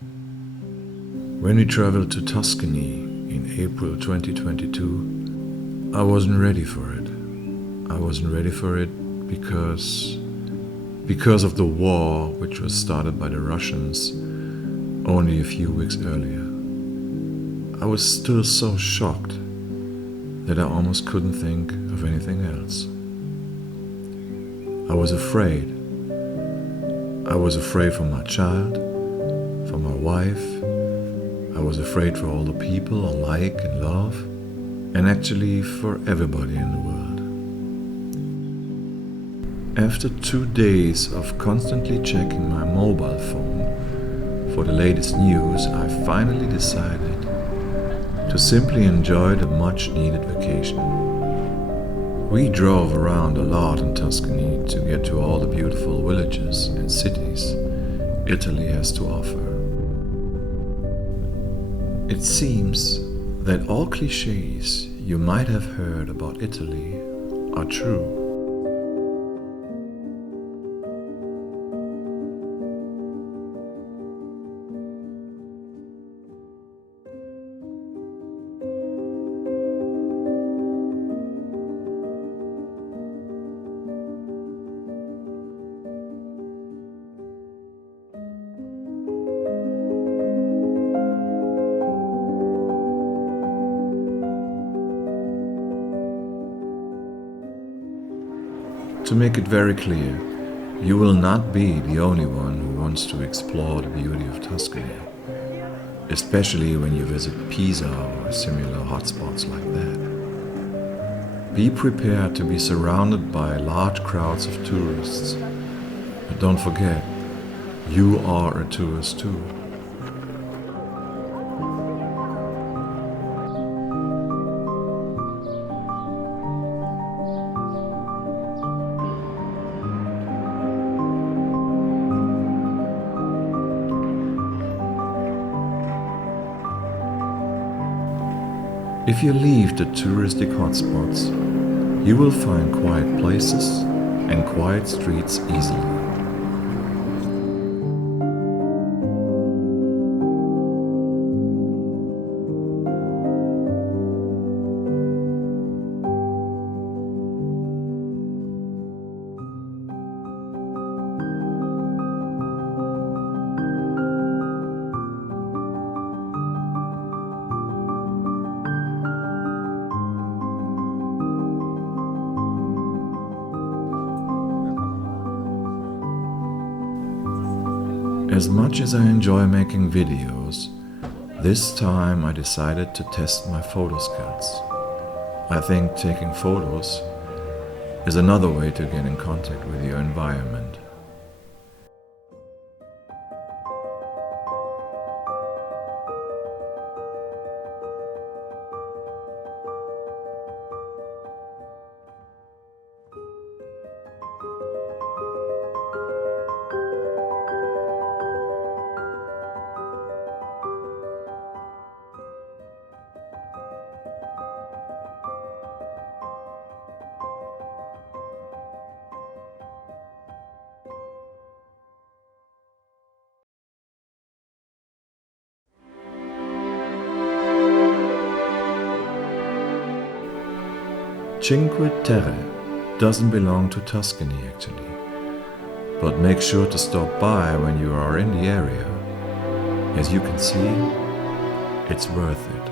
When we traveled to Tuscany in April 2022, I wasn't ready for it. I wasn't ready for it because of the war which was started by the Russians only a few weeks earlier. I was still so shocked that I almost couldn't think of anything else. I was afraid. I was afraid for my child, for my wife. I was afraid for all the people I like and love, and actually for everybody in the world. After 2 days of constantly checking my mobile phone for the latest news, I finally decided to simply enjoy the much-needed vacation. We drove around a lot in Tuscany to get to all the beautiful villages and cities Italy has to offer. It seems that all clichés you might have heard about Italy are true. To make it very clear, you will not be the only one who wants to explore the beauty of Tuscany, especially when you visit Pisa or similar hotspots like that. Be prepared to be surrounded by large crowds of tourists, but don't forget, you are a tourist too. If you leave the touristic hotspots, you will find quiet places and quiet streets easily. As much as I enjoy making videos, this time I decided to test my photo skills. I think taking photos is another way to get in contact with your environment. Cinque Terre doesn't belong to Tuscany actually, but make sure to stop by when you are in the area. As you can see, it's worth it.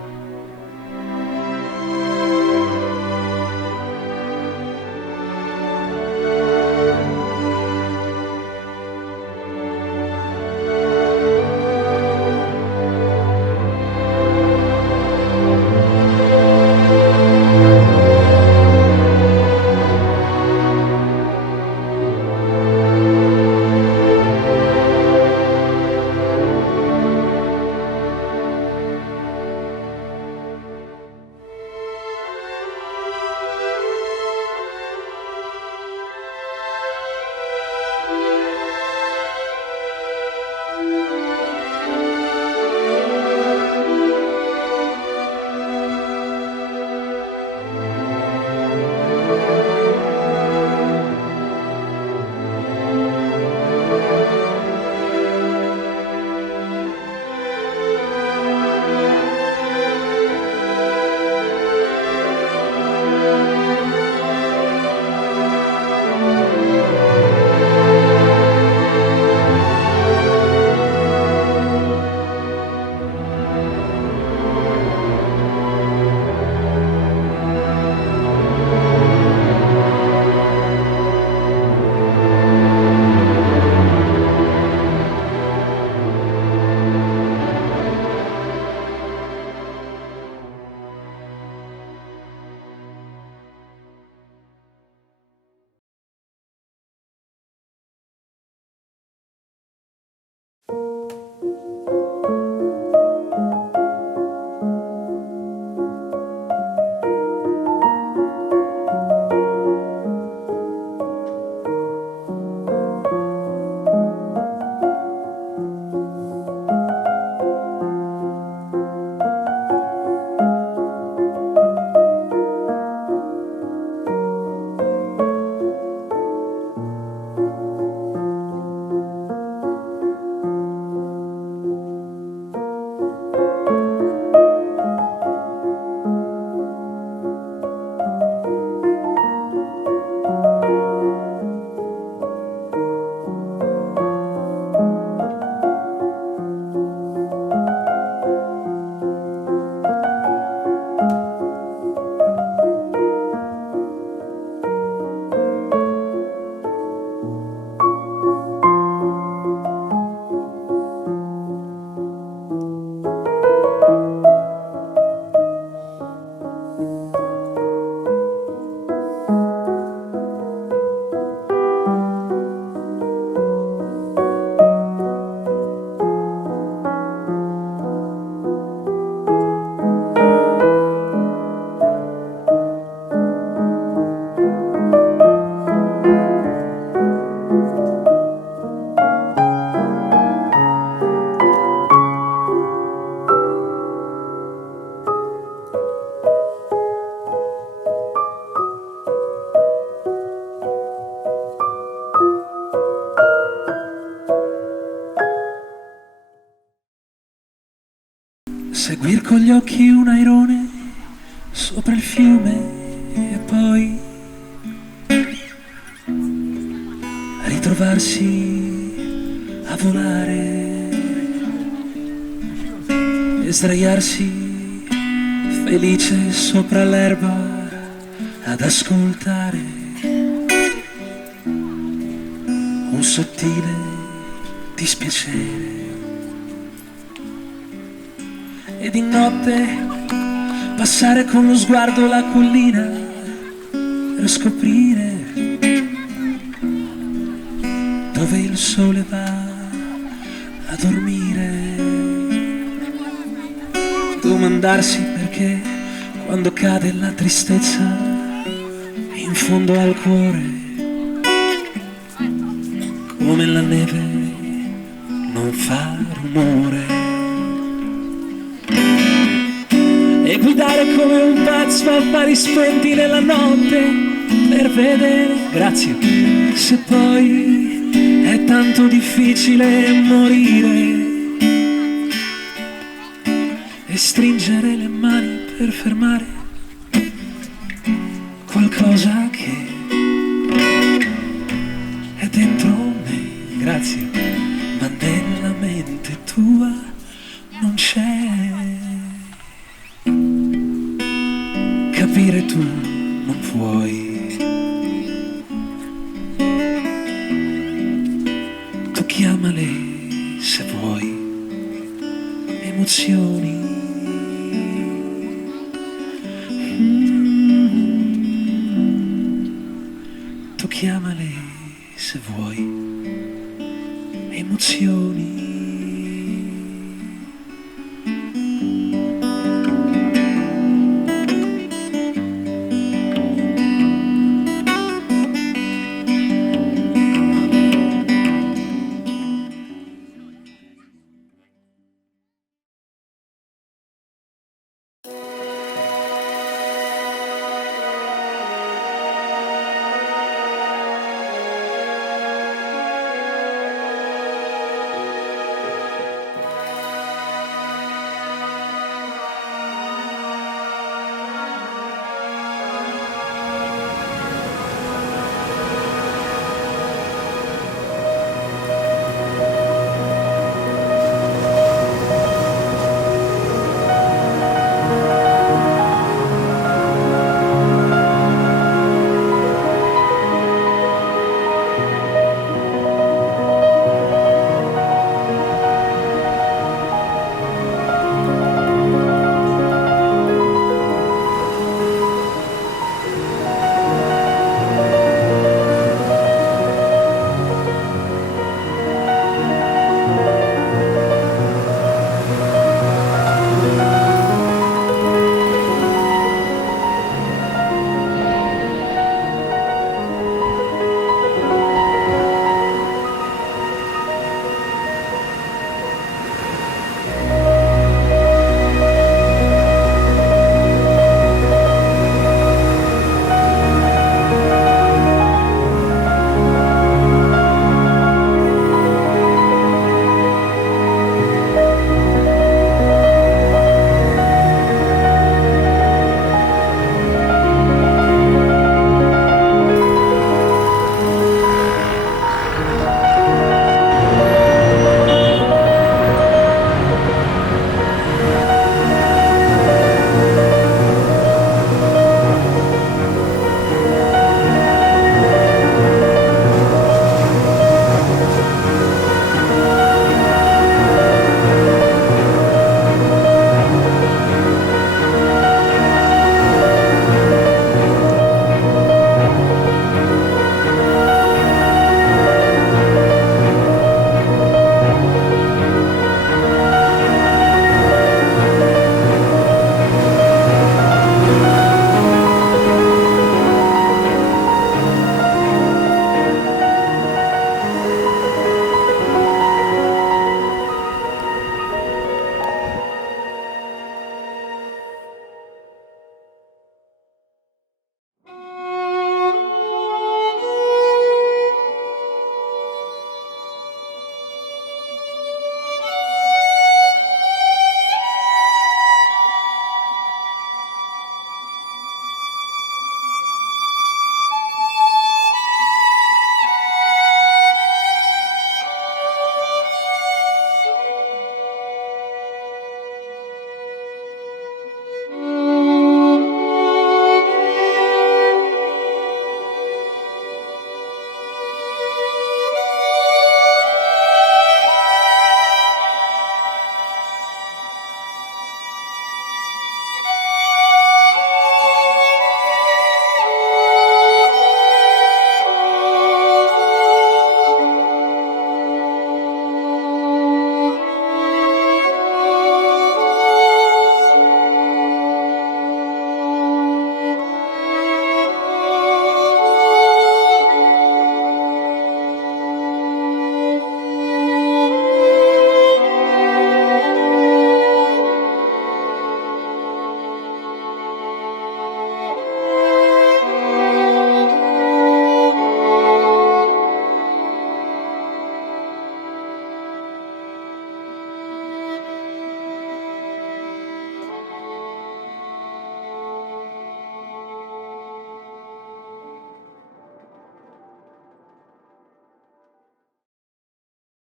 seguir con gli occhi un airone sopra il fiume e poi ritrovarsi a volare e sdraiarsi felice sopra l'erba ad ascoltare un sottile dispiacere. E di notte passare con lo sguardo la collina per scoprire dove il sole va a dormire. Domandarsi perché quando cade la tristezza in fondo al cuore, come la neve non fa rumore. E guidare come un pazzo a fari spenti nella notte per vedere, grazie, se poi è tanto difficile morire. E stringere le mani per fermare qualcosa che è dentro me, grazie, ma nella mente tua non c'è. Capire tu non puoi, tu chiamale se vuoi emozioni. Tu chiamale se vuoi emozioni.